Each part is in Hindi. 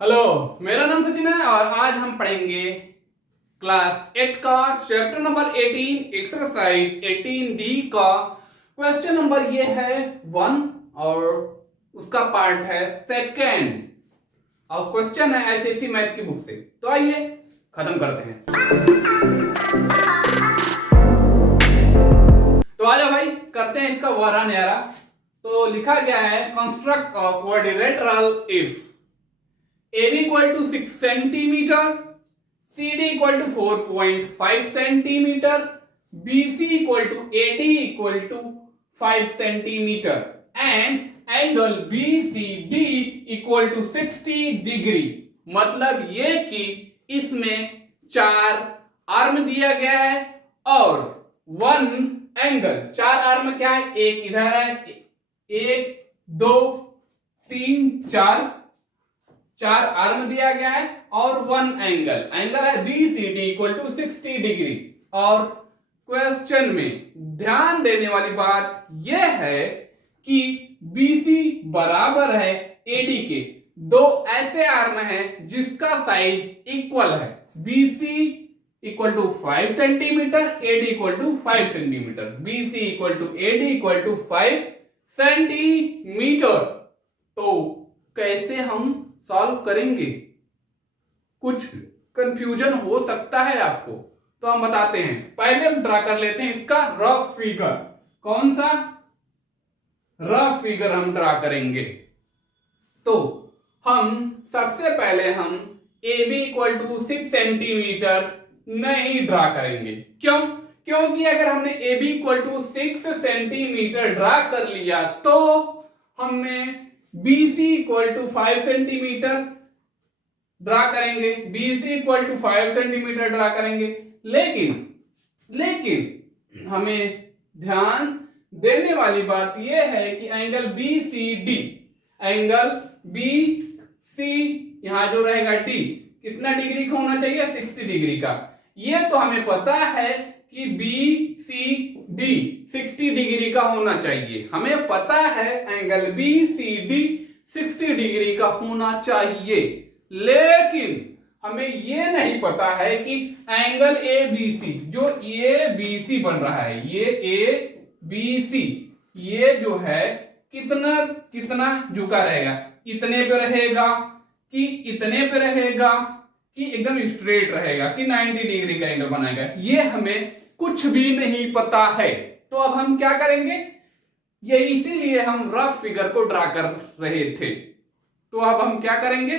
हेलो, मेरा नाम सचिन है और आज हम पढ़ेंगे क्लास 8 का चैप्टर नंबर 18 एक्सरसाइज 18D का क्वेश्चन नंबर ये है 1 और उसका पार्ट है सेकंड और क्वेश्चन है एसएससी मैथ की बुक से। तो आइए खत्म करते हैं। तो आ जाओ भाई, करते हैं इसका वारा न्यारा। तो लिखा गया है construct a quadrilateral if AB equal to 6 centimeter, CD equal to 4.5 centimeter, BC equal to AD equal to 5 centimeter and angle BCD equal to 60 degree। मतलब ये कि इसमें 4 आर्म दिया गया है और 1 एंगल। 4 आर्म क्या है? एक इधर है, 1 2 3 4 आर्म दिया गया है और 1 एंगल है BCD इक्वल टू 60 डिग्री। और क्वेश्चन में ध्यान देने वाली बात यह है कि BC बराबर है AD के। दो ऐसे आर्म हैं जिसका साइज इक्वल है। BC equal to 5 centimetre, AD equal to 5 centimetre. BC equal to AD equal to 5 centimetre. तो कैसे हम सॉल्व करेंगे? कुछ कंफ्यूजन हो सकता है आपको, तो हम बताते हैं। पहले हम ड्रा कर लेते हैं इसका रफ फिगर। कौन सा रफ फिगर हम ड्रा करेंगे? तो हम सबसे पहले हम AB इक्वल टू 6 सेंटीमीटर नहीं ड्रा करेंगे। क्यों? क्योंकि अगर हमने AB equal to 6 centimetre draw कर लिया तो हमें BC equal to 5 centimetre draw करेंगे। BC equal to 5 centimetre draw करेंगे। लेकिन हमें ध्यान देने वाली बात यह है कि एंगल BCD, एंगल BC यहां जो रहेगा D कितना डिग्री का होना चाहिए? 60 डिग्री का। यह तो हमें पता है कि BCD 60 डिग्री का होना चाहिए। हमें पता है एंगल BCD 60 डिग्री का होना चाहिए, लेकिन हमें यह नहीं पता है कि एंगल ABC जो ABC बन रहा है, ये ABC ये जो है कितना झुका रहेगा? इतने पे रहेगा कि इतने पे रहेगा कि एकदम स्ट्रेट रहेगा कि 90 डिग्री का एंगल बनाएगा? ये हमें कुछ भी नहीं पता है। तो अब हम क्या करेंगे? ये इसीलिए हम रफ फिगर को ड्रा कर रहे थे। तो अब हम क्या करेंगे?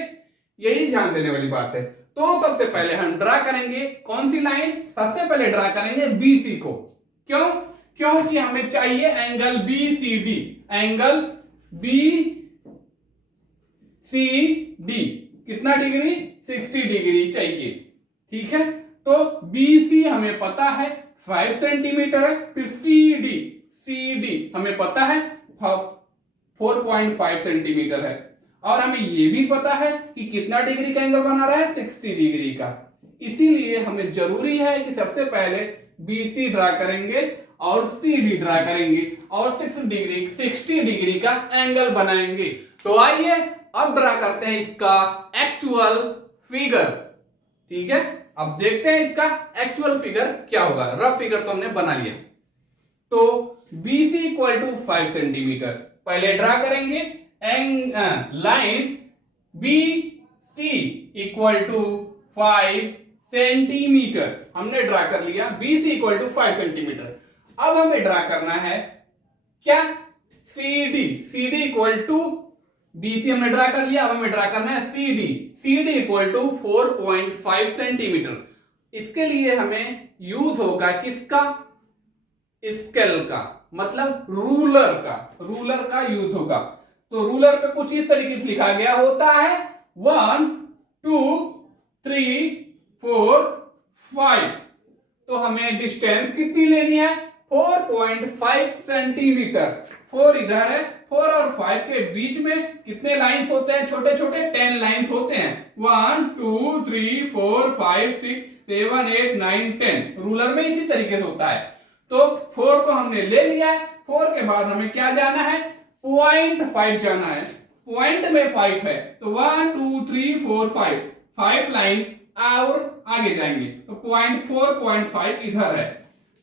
यही ध्यान देने वाली बात है। तो सबसे पहले हम ड्रा करेंगे कौन सी लाइन? सबसे पहले ड्रा करेंगे BC को। क्यों? क्योंकि हमें चाहिए एंगल BCD। एंगल BCD कितना डिग्री? 60 डिग्री चाहिए। ठीक है, तो BC हमें पता है 5 सेंटीमीटर है। फिर CD हमें पता है 4.5 सेंटीमीटर है। और हमें यह भी पता है कि कितना डिग्री का एंगल बना रहा है? 60 डिग्री का। इसीलिए हमें जरूरी है कि सबसे पहले BC ड्रा करेंगे और CD ड्रा करेंगे और 60 डिग्री का एंगल बनाएंगे। तो आइए अब ड्रा करते हैं इसका एक्चुअल फिगर। ठीक है, अब देखते हैं इसका एक्चुअल फिगर क्या होगा। रफ फिगर तो हमने बना लिया। तो BC इक्वल टू 5 सेंटीमीटर पहले ड्रा करेंगे। Line BC equal to 5 centimetre हमने ड्रा कर लिया। BC equal to 5 centimetre. अब हमें ड्रा करना है क्या? CD इक्वल टू BC हमने ड्रा कर लिया। अब हमें ड्रा करना है CD इक्वल टू 4.5 सेंटीमीटर। इसके लिए हमें यूज होगा किसका? स्केल का, मतलब रूलर का यूज होगा। तो रूलर पे कुछ इस तरीके से लिखा गया होता है 1 2 3 4 5। तो हमें डिस्टेंस कितनी लेनी है? 4.5 सेंटीमीटर। 4 इधर है, 4 और 5 के बीच में कितने लाइंस होते हैं? छोटे छोटे 10 लाइंस होते हैं। 1 2 3 4 5 6 7 8 9 10। रूलर में इसी तरीके से होता है। तो 4 को हमने ले लिया। 4 के बाद हमें क्या जाना है? 0.5 जाना है। पॉइंट में 5 है तो 1 2 3 4 5 लाइन और आगे जाएंगे तो पॉइंट 4.5 इधर है।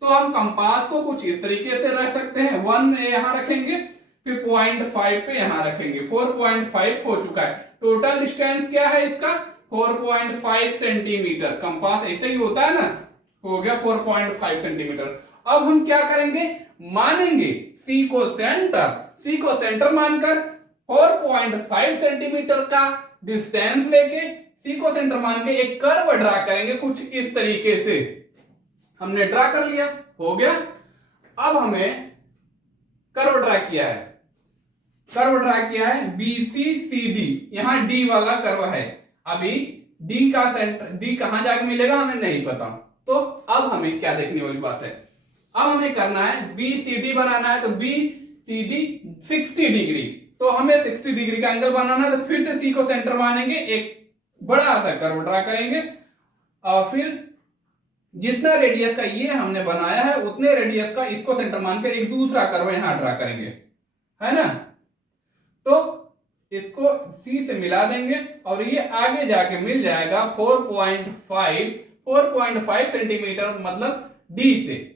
तो हम कंपास को कुछ इस तरीके से रख सकते हैं, 1 यहां रखेंगे, फिर 0.5 पे यहां रखेंगे। 4.5 हो चुका है। टोटल डिस्टेंस क्या है इसका? 4.5 सेंटीमीटर। कंपास ऐसे ही होता है ना, हो गया 4.5 सेंटीमीटर। अब हम क्या करेंगे? मानेंगे सी को सेंटर मानकर 4.5 सेंटीमीटर का डिस्टेंस लेके सी को सेंटर मान के एक कर्व ड्रा करेंगे कुछ इस तरीके से। हमने ड्रा कर लिया, हो गया। अब हमें कर्व ड्रा किया है BCCD, यहां डी वाला कर्व है। अभी डी का सेंटर, डी कहां जाके मिलेगा हमें नहीं पता। तो अब हमें क्या देखने वाली बात है, अब हमें करना है BCD बनाना है। तो BCD 60 डिग्री, तो हमें 60 डिग्री का एंगल बनाना है। तो फिर से सी को सेंटर मानेंगे, एक बड़ा सा कर्व ड्रा करेंगे और फिर जितना रेडियस का ये हमने बनाया है उतने रेडियस का इसको सेंटर मानकर एक दूसरा कर्व यहां ड्रा करेंगे, है ना। तो इसको सी से मिला देंगे और ये आगे जाके मिल जाएगा 4.5 सेंटीमीटर, मतलब डी से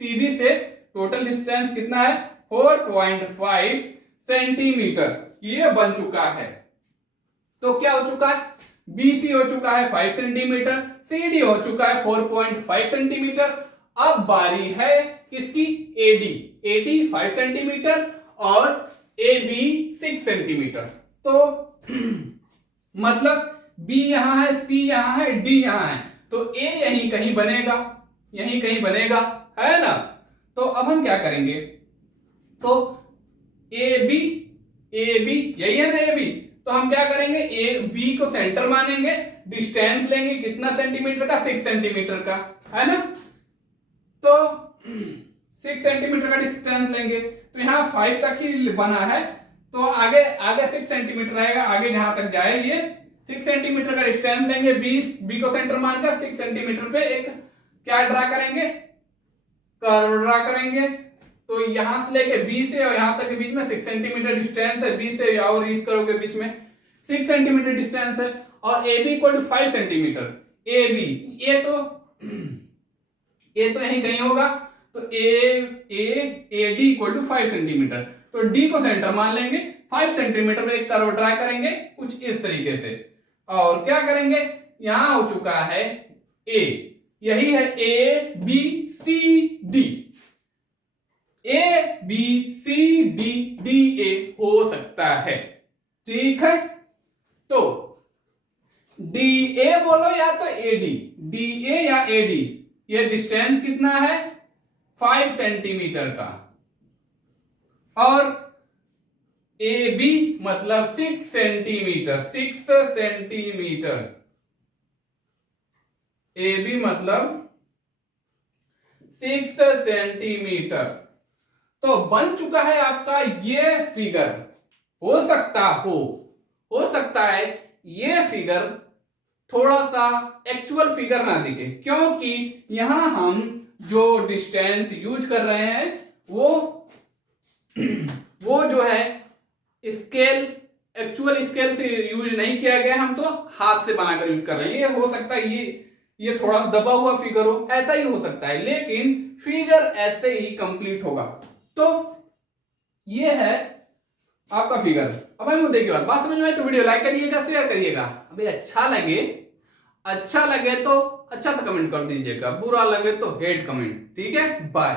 CD से टोटल डिस्टेंस कितना है? 4.5 सेंटीमीटर। ये बन चुका है। तो क्या हो चुका है? BC हो चुका है 5 सेंटीमीटर, CD हो चुका है 4.5 सेंटीमीटर। अब बारी है किसकी? AD 5 सेंटीमीटर और AB 6 सेंटीमीटर। तो मतलब B यहां है, C यहां है, D यहां है, तो A यहीं कहीं बनेगा, है ना। तो अब हम क्या करेंगे? तो AB यही है ना AB, तो हम क्या करेंगे? B को सेंटर मानेंगे, डिस्टेंस लेंगे कितना सेंटीमीटर का? 6 सेंटीमीटर का, है ना। तो 6 सेंटीमीटर का डिस्टेंस लेंगे, तो यहाँ 5 तक ही बना है, तो आगे 6 सेंटीमीटर रहेगा। आगे जहां तक जाए ये 6 सेंटीमीटर का डिस्टेंस लेंगे। B को सेंटर मानकर 6 सेंटीमीटर पे एक क्या ड्रा करेंगे? कर्व ड्रा करेंगे। तो यहां से लेके B से और यहां तक के बीच में 6 सेंटीमीटर डिस्टेंस है। B से और इस कर्व के बीच में 6 सेंटीमीटर डिस्टेंस है और AB equal to 5 centimetre. AB ये तो यहीं कहीं होगा, तो AD इक्वल टू 5 सेंटीमीटर। तो D को सेंटर मान लेंगे, 5 सेंटीमीटर पे एक कर्व ड्रा करेंगे कुछ इस तरीके से। और क्या करेंगे? यहां हो चुका है A, यही है ABCD, ABCDDA हो सकता है, ठीक है। तो DA बोलो या तो AD, DA या AD, ये डिस्टेंस कितना है? 5 सेंटीमीटर का। और AB मतलब 6 सेंटीमीटर, AB मतलब 6 सेंटीमीटर। तो बन चुका है आपका ये फिगर। हो सकता है ये फिगर थोड़ा सा एक्चुअल फिगर ना दिखे, क्योंकि यहां हम जो डिस्टेंस यूज कर रहे हैं वो जो है एक्चुअल स्केल से यूज नहीं किया गया, हम तो हाथ से बनाकर यूज कर रहे हैं। ये हो सकता है ये थोड़ा दबा हुआ फिगर हो, ऐसा ही हो सकता है, लेकिन फिगर ऐसे ही कंप्लीट होगा। तो ये है आपका फिगर। अब हम मुद्दे की बात समझ में आए तो वीडियो लाइक करिएगा, शेयर करिएगा। अभी अच्छा लगे तो अच्छा सा कमेंट कर दीजिएगा, बुरा लगे तो हेट कमेंट, ठीक है। बाय।